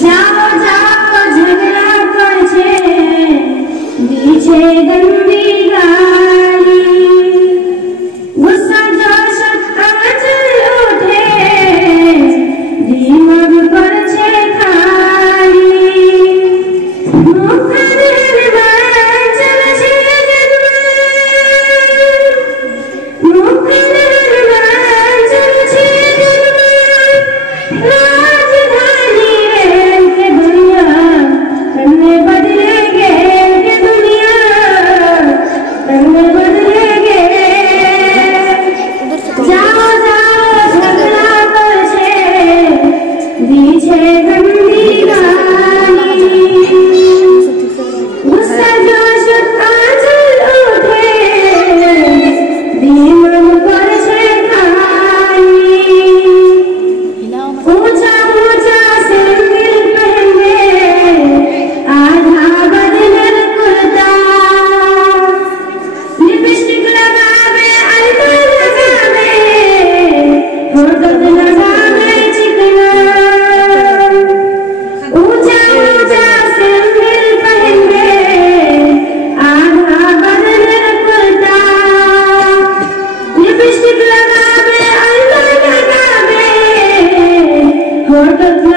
जाओ जाओ झगड़ा करछे बीचे गंदी गाली गुस्सा जोश आवाज उठे दिमाग करछे खाली मुखर बांचल छे मुखर बांचल छे राजधानी के दुनिया करने बदलेंगे के दुनिया करने बदलेंगे जाओ जाओ झगड़ा करछे बीचे गंदी गाली गुस्सा जोश आंचल उठे दिमाग करछे खाली ऊंचा ऊंचा सैंडल पहने आधा बदन कुर्ता लिपस्टिक लगावे अल्टर लगावे होठों लगावे चिकना ऊंचा ऊंचा सैंडल पहने आधा बदन कुर्ता लिपस्टिक लगावे अल्टर लगावे होठों